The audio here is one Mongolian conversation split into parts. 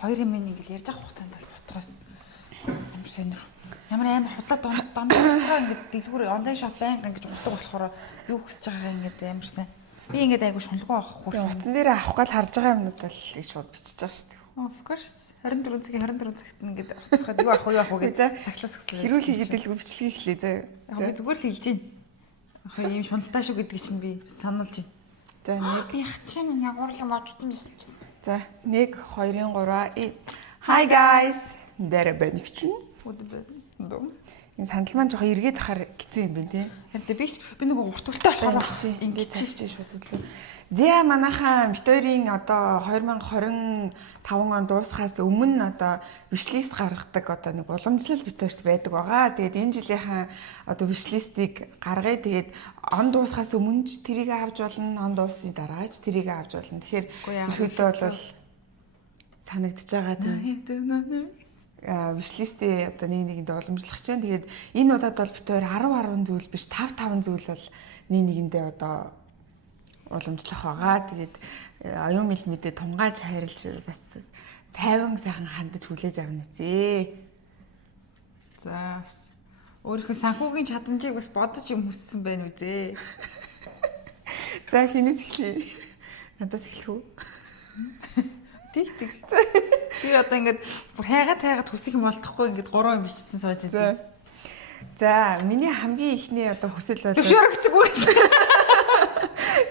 хоёр юм ингээл ярьж байгаа хугацаанд л ботгоос амар сонир. Ямар амар худлаа донтоо ингээд дэлгүүр онлайн шоп байнга ингэж утдаг болохоор юу хүсэж байгаагаа ингээд амар сайн. Би ингээд айгу шунлгүй авах хүрээ. Утсан дээр авах гал харж байгаа юмнууд бол их шууд бичиж байгаа шүү дээ. Of course 24 цагийн 24 цагт ингээд уцахад юу авах гэж сахлаас хэрүүл хийгээдэлгүй бичлэгийг хэлээ заа. Яг би зүгээр л хэлж байна. Ах ийм шуналтаа шүү гэдгийг чинь би сануулж байна. За нэг яг чинь яг урлаг бодсон байсан чинь. За 1 2 3 Hi guys. Дээрэ байна чинь. Энэ сандал маань жоохон эргээд ахаар хэцүү юм байна тий. Харин биш би нөгөө урт үлтэй болохоор чи ингээд тавьчих шууд хөдлөө. Зя манайхаа битүүрийн одоо 2025 он дуусахаас өмнө одоо вишлист гаргадаг одоо нэг уламжлал битүүрт байдаг байгаа. Тэгээд энэ жилийнхэн одоо вишлистийг гаргая. Тэгээд он дуусахаас өмнө ч тэрийг авч болно, он дуусны дараа ч тэрийг авч болно. Тэгэхээр их үедээ бол санагдаж байгаа тийм. Вишлистээ одоо нэгэндээ уламжлах чинь. Тэгээд энэ удаад бол битүүр 10 зүйл биш 5 зүйл бол нэгэндээ одоо уламжлах байгаа. Тэгээд оюун мэл мэдээ тунгааж хайрлж бас 50 сайхан хандаж хүлээж авна зээ. За өөрийнхөө санхүүгийн чадамжийг бас бодож юм хүссэн байна үзээ. За хинээс эхлэе. Надаас эхлэх үү? Тэг. Би одоо ингээд бүр хайгаад хүсэх юм болтохгүй ингээд 3 юм бичсэн сууж байгаа. За миний хамгийн ихний одоо хүсэл бол зөвшөөрөгдсөггүй.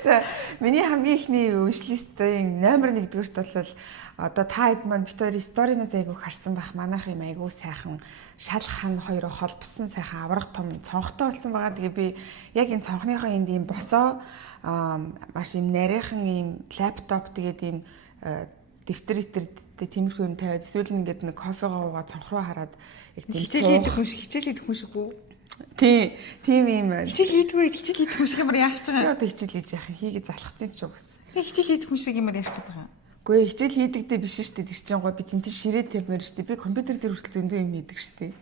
За миний хамгийн ихний вишлистийн номер 1-р бол одоо та хэд маань битүүр сториноос айгуу харсан байх. Манайх юм айгуу сайхан шалхан хоёр холбосон сайхан аврах том цонхтой болсон байгаа. Тэгээ би яг энэ цонхныхоо энд ийм босоо маш юм нарийнхан ийм лаптоп тэгээд ийм дэвтэр тиймэрхүү юм тавиад эсвэл ингээд нэг кофегаа уугаад цонх руу хараад яг тийм хичээл хийдэг хүн шиг үү? Тийм юм. Хичээл хийдэг хүн шиг ямар яах гэж байгаа юм? Одоо хичээл хийж яах хийгээ залхацсан ч угс. Тэгээ хичээл хийдэг хүн шиг ямар яах гэж байгаа юм? Үгүй хичээл хийдэгдээ биш шүү дээ. Тэр чинь гоо би тэнтэн ширээ тавьмаар шүү дээ. Би компьютер дээр хүртэл зөндөө юм хийдэг шүү дээ.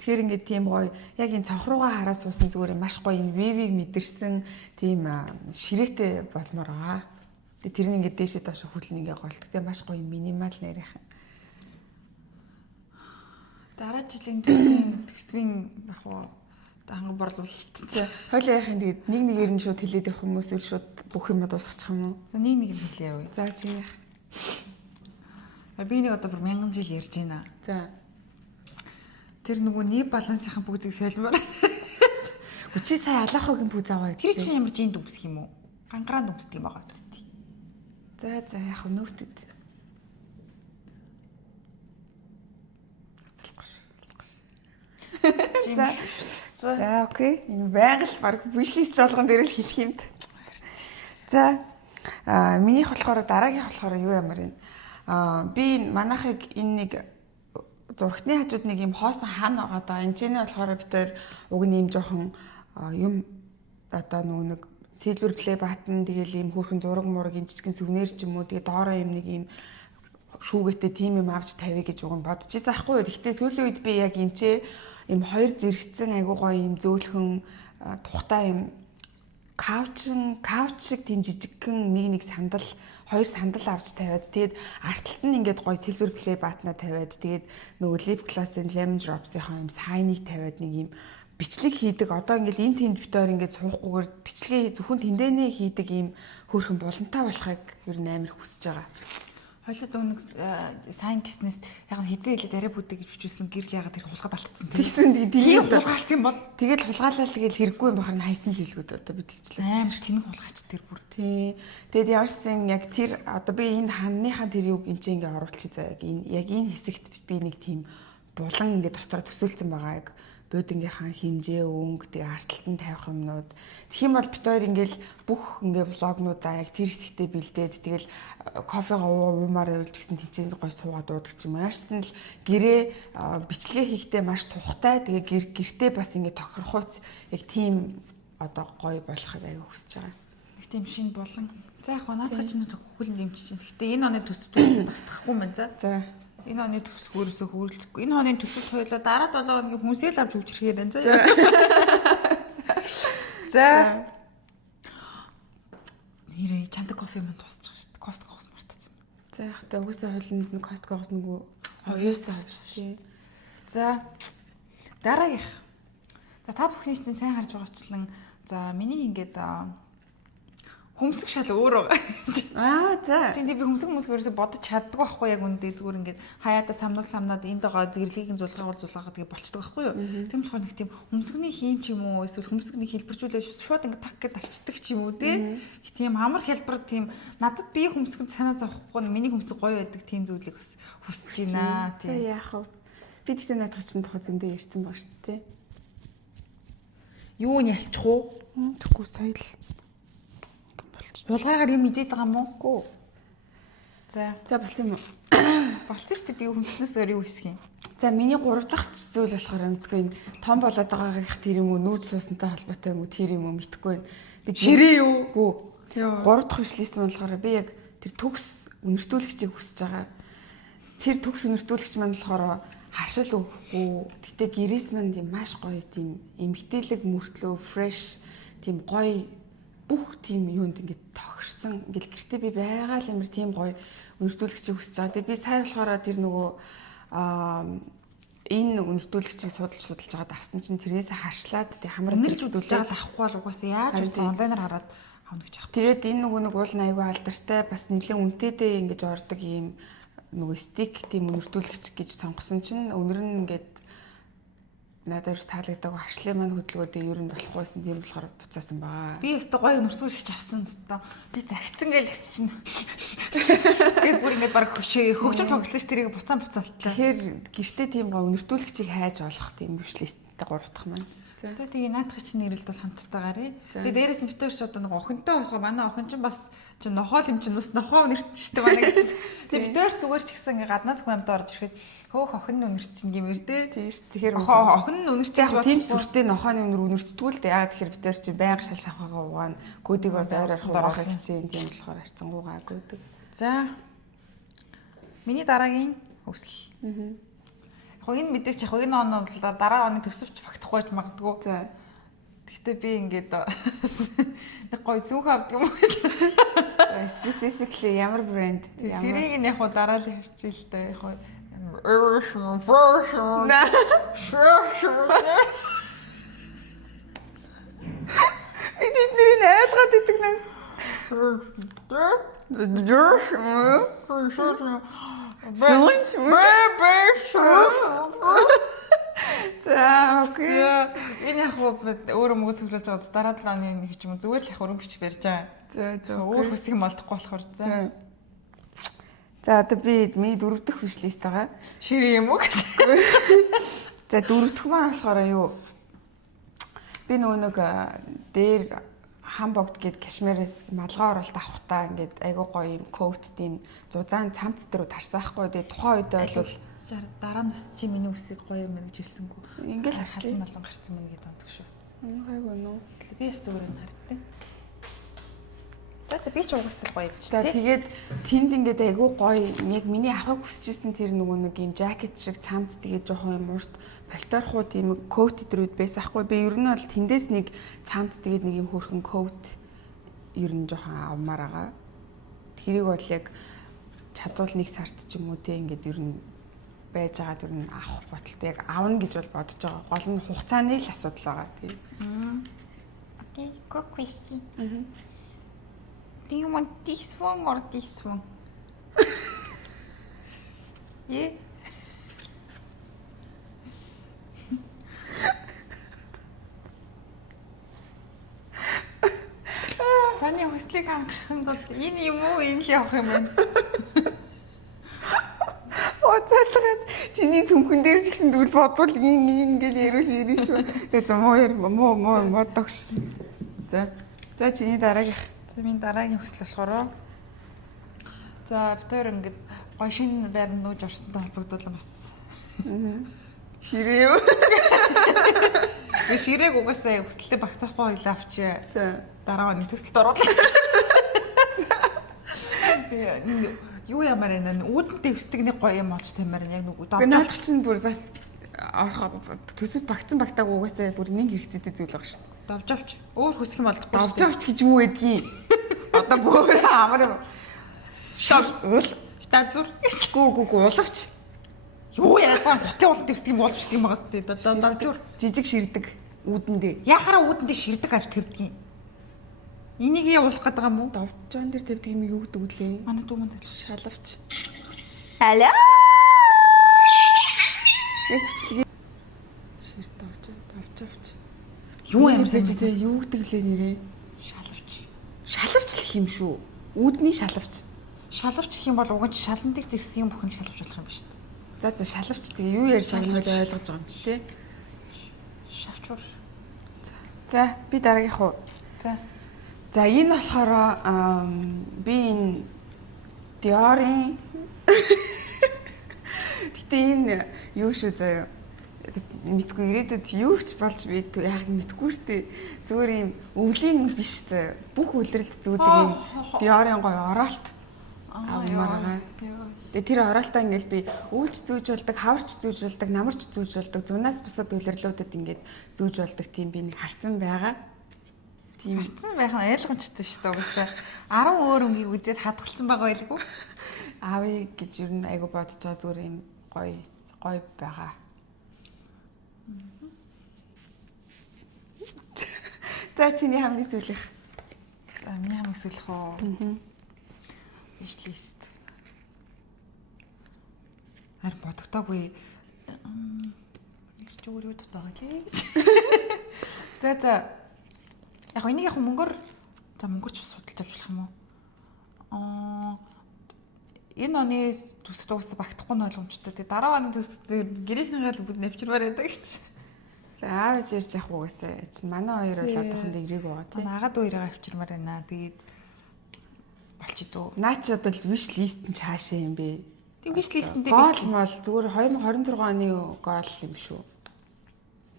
Тэгэхээр ингээд тийм гоё яг энэ цонх руугаа хараа суусан зүгээр маш гоё энэ вивиг мэдэрсэн тийм ширээтэй болмоор байгаа. Тэр нь ингээд дээшээ доош хөдлөн ингээд голдог. Тэгээ маш гоё минимал нарийнхан. Дараа жилийн төсвийн яг уу ханган борлуулалт. Хойлоо яхин тэгээд нэгээр нь шууд хэлээд явах хүмүүс л шууд бүх юм дуусчих юм уу? За нэг юм хэлээ явъя. За чи яах. Би нэг одоо бүр 1000 жил ярьж байна. За. Тэр нөгөө нэг балансынхан бүгзийг солимоор. Үчи сая алахогийн бүз аваа. Тэр чинь ямар жинд үсэх юм уу? Гангараа үсдэг юм байгаа зү. За яг нөтөд. За окей. Энэ байгаль баг вишлист болгон дээр л хэлэх юмд. За минийх болохоор дараагийнх болохоор юу ямар вэ? Би манайхыг энэ нэг зургтны хажууд нэг юм хоосон хан байгаа даа. Энд чинь болохоор бид тээр уг нь юм жоохон юм одоо нэг Silver Play button тэгэл ийм хөөрхөн зураг мураг юм жижигэн сүвнэр ч юм уу тэгээ доороо юм нэг ийм шүүгээтэй тим юм авч тавья гэж уг нь бодож ирсэн ахгүй юу. Гэхдээ сүүлийн үед би яг энэчээ ийм хоёр зэрэгцэн айгуу гоё ийм зөөлхөн тухтай юм кауч шиг тийм жижигхэн нэг сандал хоёр сандал авч тавиад тэгээд артталт нь ингээд гоё Silver Play button-а тавиад тэгээд нөгөө Lip Gloss-ын Lemon Drops-ийнхаа юм сайныг тавиад нэг юм бичлэг хийдэг. Одоо ингээл энэ тэнд битээр ингээд суухгүйгээр бичлэгээ зөвхөн тэндэнэ хийдэг ийм хөөрхөн булантай болохыг ер нь амар хүсэж байгаа. Хойлоо нэг сайн гиснээс яг хизээ хэлээд арай бүдэг гэж бичүүлсэн гэрэл ягаад тэр хулгад алдсан тэгсэн тийм хулгаалцсан бол тэгэл хулгаалал тэгэл хэрэггүй юм бахар нь хайсан л хэлгүүд одоо би тэгчлээ. Амар тэнэг хулгаач тэр бүр. Тий. Тэгэд яарсан яг тэр одоо би энэ ханныхаа тэр юуг энэ ингээ оруулчих заа яг энэ хэсэгт би нэг тийм булан ингээ дотроо төсөөлсөн байгаа яг буудингийнхаа хэмжээ өнгө тэгээ арталтанд тавих юмнууд тэгэх юм бол бид хоёр ингээл бүх ингээ влогнуудаа яг тэр хэсэгтээ бэлдээд тэгэл кофегаа уумаар байвал тэгсэн тэнцэн гой суугаад уудаг юм. Яарсан л гэрээ бичлэгээ хийхдээ маш тухтай тэгээ гэртээ бас ингээ тохирохуйц яг тийм одоо гой болохыг аяга хүсэж байгаа. Нэг тийм шин болон за яг наадах чинь хөлн дэмч чинь. Гэхдээ энэ оны төсөв түүсэн багтахгүй мэн за. Энэ оны төсөв өөрөөсөө хөрөлцөхгүй. Энэ оны төсөв хоёлоо дараа 7 хоногийн хүмүүсээ л авч үчрэхээр байна заа. За. Нэрээ чанта кофе манд тусч байгаа шүү дээ. Костко мартацсан. За яг та угсаа хойлонд нэг Costco-гоос нөгөө obvious авсан. За дараагийнх. За та бүхний чинь сайн харж байгаачлан за миний ингээд хөмсг шал өөр байгаа. За. Тийм би хөмсг ерөөсө бодож чаддаг байхгүй яг үндэ зүгээр ингээд хаяада самнаад энд байгаа зэрлэгийн зулгаагаад тэгээ болчдөг байхгүй юу. Тийм болохоор нэг тийм хөмсгний хийм ч юм уу эсвэл хөмсгний хэлбэржүүлээ шууд ингээд так гэдэг авчдаг ч юм уу те. Тийм амар хэлбэр тийм надад би хөмсгөнд санаа зовхгүй миний хөмсг гоё байдаг тийм зүйлийг бас хүсэж байна. Тийм яах вэ? Би тэгтээ надад чинь тухай зөндөө ярьсан баг шүү дээ. Юу нь ялчих уу? Тэггүй сая л Булгаагаар юм мэдээд байгаа мó? Гүү. За болсон юм уу? Болцсон шүү дээ би хүнснээс өөр юу хийсгий. За миний 3 дахь зүйл болохоор мэдгүй энэ том болоод байгаагийнх тэр юм уу нүүж суусантай холбоотой юм уу тэр юм уу мэдгүй байна. Би Ширээ юу? Гүү. 3 дахь вишлист маань болохоор би яг тэр төгс үнэртүүлэгчийг хүсэж байгаа. Тэр төгс үнэртүүлэгч маань болохоор харшил өгөхгүй. Гэтэ гэрээс маань тийм маш гоё тийм эмгтээлэг мөртлөө фреш тийм гоё бүх тийм юунд ингээд тохирсон ингээд гэртээ би байгаа л амар тийм гоё үнэртүүлэгчийг хүсэж байгаа. Тэгээ би сая болохоор тэр нөгөө энэ үнэртүүлэгчийг судалж жагаад авсан чинь тэрнээсээ харшлаад тэг хамраа үнэртүүлж жагаад авахгүй бол угаасаа яаж үгүй онлайнаар хараад авна гэж авах. Тэгээд энэ нөгөө нэг уул айгүй алдартай бас нэлээд үнэтэйдээ ингэж ордог ийм нөгөө стик тийм үнэртүүлэгч гэж сонгосон чинь өнөр нь ингээд надад ч таалагддаг харшлын маань хөдөлгөөд ер нь болохгүйсэн тийм болохоор буцаасан баа. Би өстө гоё нүрсүүлэгч авсан өстө. Би загцсан гээл гэсэн чинь. Тэгээд бүр ингээд баг хөгжим тоглосон ш тэрийг буцаалтлаа. Тэгэхээр гэртээ тийм гоё нүртүүлэгчийг хайж олох тийм вишлисттэй 3 дахь маань. Тэгээ наадах чинь нэрэлд бол хамттайгаарэ. Тэгээ дээрээс нь битүүр ч одоо нэг охинтой болох манай охин чинь бас чинь нохоол юм чинь бас нохоо нэрчтэй манай гэсэн. Тэгээ битүүр зүгээр ч гэсэн ингээ гаднаас хүн амт орж ирэхэд хөөх охин нүнэр чинь гэмээр дээ. Тийш. Тэгэхээр охин нүнэр чинь яг тийм сүртэй нохооны нүнэр үнэртдэггүй л дээ. Яг тэгэхээр битүүр чинь байнга шал шахагаа угаана. Кодыг бас ойроор хураахыг хичээн тийм болохоор харцангуугаа гүйдэг. За. Миний дараагийн өсөл. Яг энэ мэдээч яг энэ он бол дараа оны төсөвч багтахгүй ч магадгүй. За. Гэхдээ би ингээд нэг гоё зүүх авдаг юм уу? Specifically ямар брэнд? Тэрийг нь яг дараалал харчих л та яг Эдгээр нь айлгаад идэг нас. За окей. Энэ яг өөрөө мөнгө цуглуулж байгаа дараа 7 оны нэг ч юм зүгээр л яг өрөм бичиг барьж байгаа. За өөр хүсэх юм олдохгүй болохоор за. За одоо би миний 4 дахь вишлист байгаа. Ширээ юм уу гэж. За 4 дахь маань болохоор юу? Би нөгөө нэг дээр хамбогд гээд кашмирээс малгай оролт авахтаа ингээд айгуу гоё юм коут тийм зузаан цамц дээр тарсан ахгүй. Тэгээ тухайн үед бол дараа нь бас чи миний үсийг гоё юм гэж хэлсэнгүү. Ингээл харцсан малзан гарцсан мэн гэдэг ондог шүү. Гайгүй нөө. Би бас зүгээр нь хардтай. За би ч угсаа гоё биш. За тэгээд тэнд ингээд айгүй гоё яг миний авахыг хүсэжсэн тэр нөгөө нэг юм жакет шиг цамц тэгээд жоохон юм урт пальторхууд юм коут дөрүүд байсан ахгүй. Би ер нь бол тэндээс нэг цамц тэгээд нэг юм хөөрхөн коут ер нь жоохон авмаар байгаа. Тэрийг бол яг чадвал нэг сард ч юм уу те ингээд ер нь байж байгаа ер нь авах бодолтой яг авна гэж бол бодож байгаа. Гол нь хугацааны л асуудал байгаа тий. Okay, good question. Do you want this one or this one? Yeah. Таны хүслийг хангахын тулд энэ юм уу энэ л явах юм байна. Оцоолгож чиний түнхэн дээр ч гэсэн дүүл бодвол ийм гэж ярил шүү. Тэгээ муу бодогш. За чиний дараагийнх. За миний дараагийн хүсэл болохоор за битээр ингээд гоё шинэ байранд нүүж орсонтой холбогдуулан бас ширээ юу? Би ширээг угаасаа хүслээ багтаахгүй хоёлаа авчи. За дараа нь төсөлд оруулаа. Юу ямар энэ үүдэнтэй өсдөг нэг гоё юм олж тамаар яг нүг давж наадах чинь бүр бас төсөв багцсан багтааг угаасаа бүр нэг хэрэгцээтэй зүйл байгаа шүү дээ. Давж авч өөр хүсэх юм олдохгүй. Давж авч гэж юу байдгийг одоо бүр амар шал Стадлуур. Гүү улавч. Юу яагаад хотын ууланд дэвсдэг юм болж тийм байгаас тээ. Давжуур. Жижиг ширдэг үүдэндээ. Яхаараа үүдэндээ ширдэг авч тавьдгийг. Энийг явуулах гээд байгаа юм уу? Довжоон дээр тавьдаг юм юу гэдэг үлээ. Манай дүү манд Шалавч. Алаа. Эвчлэг. Шир довж. Юу юм бэ те юу гэдэг лээ нэрээ? Шалавч. Шалавч л их юм шүү. Үүдний шалавч. Шалавч гэх юм бол уг нь шалан дээр зэвсэн юм бүхэн шалавч болох юм ба шүү дээ. За шалавч тэгээ юу ярьж байгааг нь ойлгож байгаа юм чи те. Шавчуур. За би дараагийнх уу. За энэ болохоор би энэ Dior-ын гэтээ энэ юу шүү заяа. Мэдгүй ирээдүйд юу ч болж би яг мэдгүй штэ. Зүгээр юм өвлийн биш заяа. Бүх үлрэлт зүүдэг юм Dior-ын гоё оролт. Авмаараа. Тэгээ тэр оролтоо ингээл би үйлч зүүж болдог, хаварч зүүж болдог, намарч зүүж болдог, зунаас бусад үлрэлтүүдэд ингээд зүүж болдог тийм би нэг харсан байгаа. Тийм харсан байх нь ойлгомжтой шүү дээ. Угаасаа 10 өөр өнгийг үзээд хадгалсан байгаа байлгүй. Аавь гэж юу н айгу бодож байгаа зүгээр юм гоё байгаа. За чиний хамгийн сүүлийнх. За миний хамгийн сүүлийнх уу. Wishlist. Харин бодогдоогүй. Ирж өөрөө дутаагаа лээ. За. Яг энийг яг мөнгөөр ч судалж авч болох юм уу? Энэ оны төсөлд уусаа багтахгүй нь ойлгомжтой. Тэгээ дараа оны төсөлд гэрийнхээ бүгд навчирмаар байдаг гэж. Аавч ярьж явах угаасаа чинь манай хоёр бол одоохондоо ирээгүй байгаа тийм. Агаад хоёроо авчирмаар байна. Тэгээд болчихдоо. Наа чи одоо wish list нь цаашаа юм бэ? Тэг wish list-тэй биш мал зүгээр 2026 оны гол юм шүү.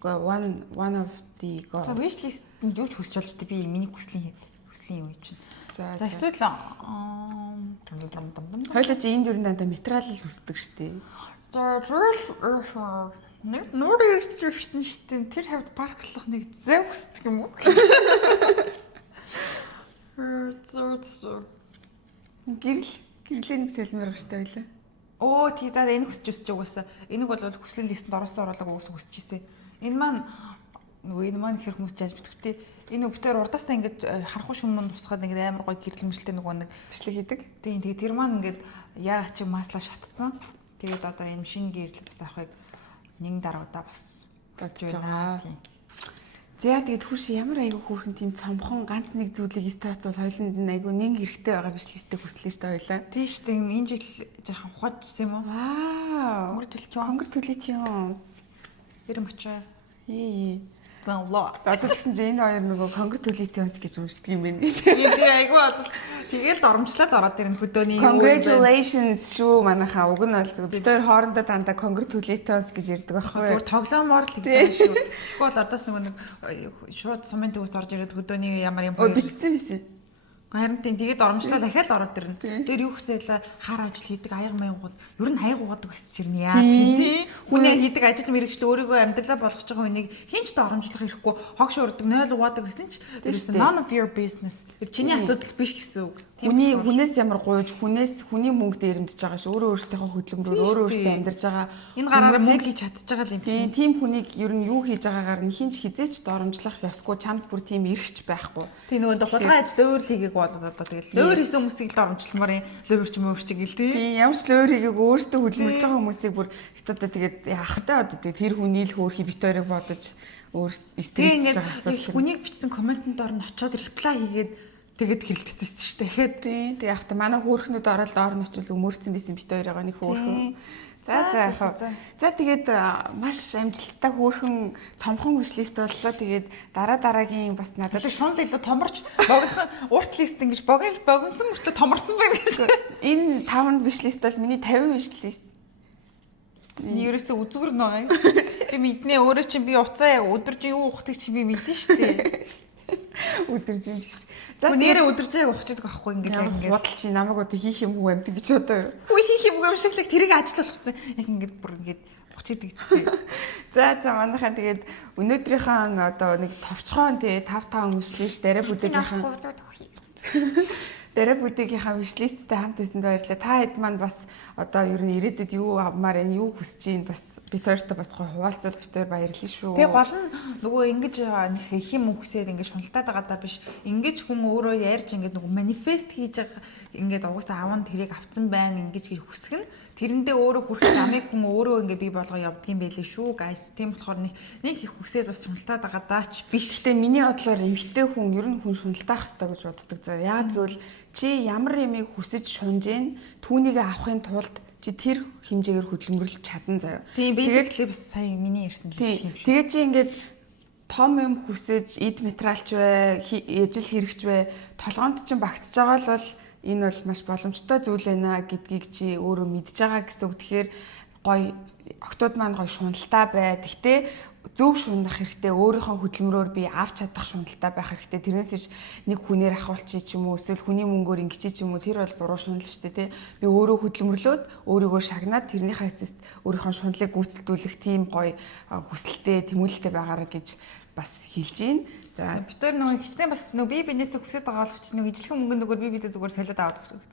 One of the goals. За wish list-д юу ч хүсэж болж та би миний хүслийн юу юм чинь. За эсвэл хоёлаа чи энд юу надаа материал л хүсдэг штеп. За нуур ирсэн штеп тэр хавьд парклах нэг зав хүсдэг юм уу? Гэрлээ нэг сэлмэр гаш та байлаа. Оо тий за энэ хүсэж өсч угаасаа. Энийг бол хүслийн листэнд ороосоо оруулаг угаасаа хүсэж ирсэн. Энэ маань ихэр хүмүүс яаж битгвтэй. Энэ өвтөр урдаасаа ингэж харахгүй шүмэн тусгаад ингэ амар гоё гэрэл мэрэлтэй нөгөө нэг бичлэг хийдэг. Тийм тэгээ тэр маань ингэ яа чи маслаа шатцсан. Тэгээд одоо энэ шинэ гэрэл бас авахыг нэг даруйдаа бас бодож байгаа. Тийм. За тэгээд хурш ямар айгүй хүүхэн тийм цомхон ганц нэг зүйлийг стац бол хоёуланд нь айгүй нэг хэрэгтэй байгаа биш листэ хүслээ шүү дээ хоёлаа. Тийм шүү дээ энэ жил жоохон ухаажсэн юм уу? Вау. Congratulations. Ирэм очоо. Зэнлоо. Тэгсэн чинь энэ хоёр нөгөө congratulations гэж уншдаг юм байна. Тийм айгүй бол тэгэл доромжлаад ороод ирнэ хөдөөний. Congratulations шүү манайхаа. Уг нь бол бид хоёр хоорондоо дандаа congratulations гэж ярьдаг байхгүй юу? Зүгээр тоглоомоор л гэж байгаа шүү. Тэгвэл одоос нөгөө нэг шууд сумын төвөөс орж ирээд хөдөөний ямар юм битсэн бисэн. Харин тэгээд оромжлоо дахиад ороод ирнэ. Тэр юу хэцээлээ хар ажил хийдэг аяг маянгууд ер нь аяг угаадаг гэсэн чинь яа тийм. Хүний хийдэг ажил мэрэгчд өөрийгөө амьдралаа болгож байгаа хүнийг хинч та оромжлох хэрэггүй хогш урдаг 0 угаадаг гэсэн чинь none of your business. Чиний асуудал биш гэсэн үг. Хүнээс ямар гуйж хүний мөнгө дээрэмдэж байгаа ш. Өөрөө өөртөөхөө хөдөлмөрөөр өөртөө амьдарч байгаа. Энэ гараараа мөнгө хийж чадчихж байгаа юм чинь. Тийм хүнийг ер нь юу хийж байгаагаар нь хинч хизээч доромжлох ёсгүй чамд бүр тийм эрхч байхгүй. Тийм нөгөө хулгай ажил өөр хийгээг болоод одоо тэгэл өөр хийсэн хүмүүсийг л доромжлмаар юм лөөрч мөвч гэл тийм. Ямар ч өөр хийгээг өөртөө хөдөлмөрж байгаа хүмүүсийг бүр одоо тэгээд яахтай одоо тэр хүний л хөөрхи битээрийг бодож өөр стресс байгаа асуудал. Хүнийг бичсэн комментанд орно очоод реплай хийгээд тэгээд хэрэлдэсэн шүү дээ. Дахиад тийм. Тэг яг та манай хөөрхнүүд ороод доор нь очил өмөрцөн байсан бит хоёр байгаа нэг хөөрхөн. За тэгээд маш амжилттай хөөрхөн цомхон wishlist боллоо. Тэгээд дараагийн бас надад шунал илүү томорч богинохан урт лист ингэж богинсон мөртлөө томорсон байх гэсэн. Энэ 5 wishlist бол миний 50 wishlist. Ерөөсөө үзүгэр нөө. Тэг мэднэ өөрөө чинь би уцаа яг өдөрж юу ухдаг чи би мэдэн штэ. Өдөрж юм шиг. За нэрээ өдөржээг ухчихдаг байхгүй ингээд яг ингээд бодол чи намайг одоо хийх юм уу амт гэж одоо. Үгүй хийх юм юм шиг л тэрийг ажил болгоцсон. Яг ингээд бүр ингээд ухчихдаг гэдэг. За манайхаа тэгээд өнөөдрийнхээ одоо нэг товчхон тий 5 wishlist дараа бүдэрийнхэн. Терапевтийнхаа вишлисттэй хамт байсанд баярлалаа. Та хэд маань бас одоо ер нь ирээдүйд юу авмаар энэ юу хүсэж чинь бас бид хоёртой бас гоё хуваалцвал бид хоёр баярлалаа шүү. Тэгээ гол нь нөгөө ингэж нэг их юм үгсээр ингэж шуналтаад байгаа даа биш. Ингэж хүн өөрөө ярьж ингэж нөгөө манифест хийж байгаа ингэж угаасаа аван тэрийг авцсан байна ингэж хүсгэн. Тэрэндээ өөрөө хүрэх замыг хүн өөрөө ингэ бий болгоо явдгийм байлээ шүү guys. Тийм болохоор нэг их хүсээд бас шуналтаад байгаа даа ч биш. Гэтэ миний бодлоор эмэгтэй хүн ер нь хүн шуналтаах хэрэгтэй гэж боддог заа. Яагаад гэвэл чи ямар ямыг хүсэж шунж ийн түүнийг авахын тулд чи тэр хэмжээгээр хөдөлмөрлөж чадан заяа. Тийм basically бас сая миний ярьсан л юм шүү. Тэгээ чи ингээд том юм хүсэж эд материалч бай, ижил хэрэгч бай, толгоонд чинь багтж байгаа л бол энэ бол маш боломжтой зүйл байна гэдгийг чи өөрөө мэдж байгаа гэсэн үг. Тэгэхээр гоё октод маань гоё шуналтаа бай. Гэхдээ зөв шунах хэрэгтэй, өөрийнхөө хөдөлмөрөөр би авч чадах шуналтаа байх хэрэгтэй. Тэрнээс иш нэг хүнээр ахуулчих ч юм уу, эсвэл хүний мөнгөөр ингэчих ч юм уу, тэр бол буруу шунал шүү дээ, тий. Би өөрөө хөдөлмөрлөөд, өөрийгөө шагнаад тэрнийхээ эцэст өөрийнхөө шунлыг гүйцэтгүүлэх тийм гоё хүсэлтэй, тэмүүлэлтэй байгаараа гэж бас хэлж байна. За бид нар нөгөө хичнээн бас нөгөө би бинээсээ хүсэж байгаа бол нөгөө ижлэхэн мөнгөнд нөгөө би бидээ зүгээр солиод аваад өгч.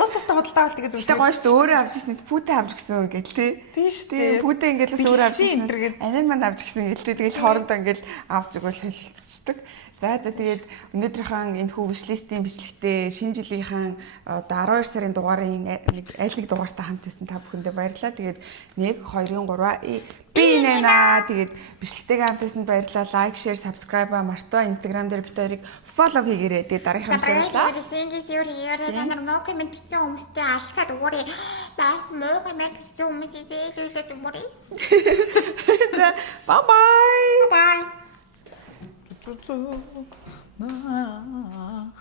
Тус худалдаа авалт тэгээ зүгээр. Гоё шүү. Өөрөө авч ирснээс пүтэ авч гисэн гэл тий. Тийм шүү дээ. Пүтэ ингээд л өөрөө авч ирсэн. Анаа маань авч гисэн гэл тий. Тэгэл хоорондоо ингээд авч өгөөл солилцдог. За тэгээд өнөөдрийнхөө энэ хүү вишлистийн бичлэгтээ шинэ жилийнхэн одоо 12 сарын дугаарын нэг аль нэг дугаартай хамт байсан та бүхэндээ баярлалаа. Тэгээд 1 2 3 би нэнаа. Тэгээд бичлэгтэйгээ хамт байсанд баярлалаа. Лайк, шеэр, subscribe мартаа. Instagram дээр бид хоёрыг follow хийгээрэй. Тэгээд дараагийн хамтаа баярлалаа. Муу комент бичсэн хүмүүстэй алцаад өгөөрэй. Бас муу комент бичсэн хүмүүсээс зүйлээд өгөөрэй. За bye bye. Bye. Na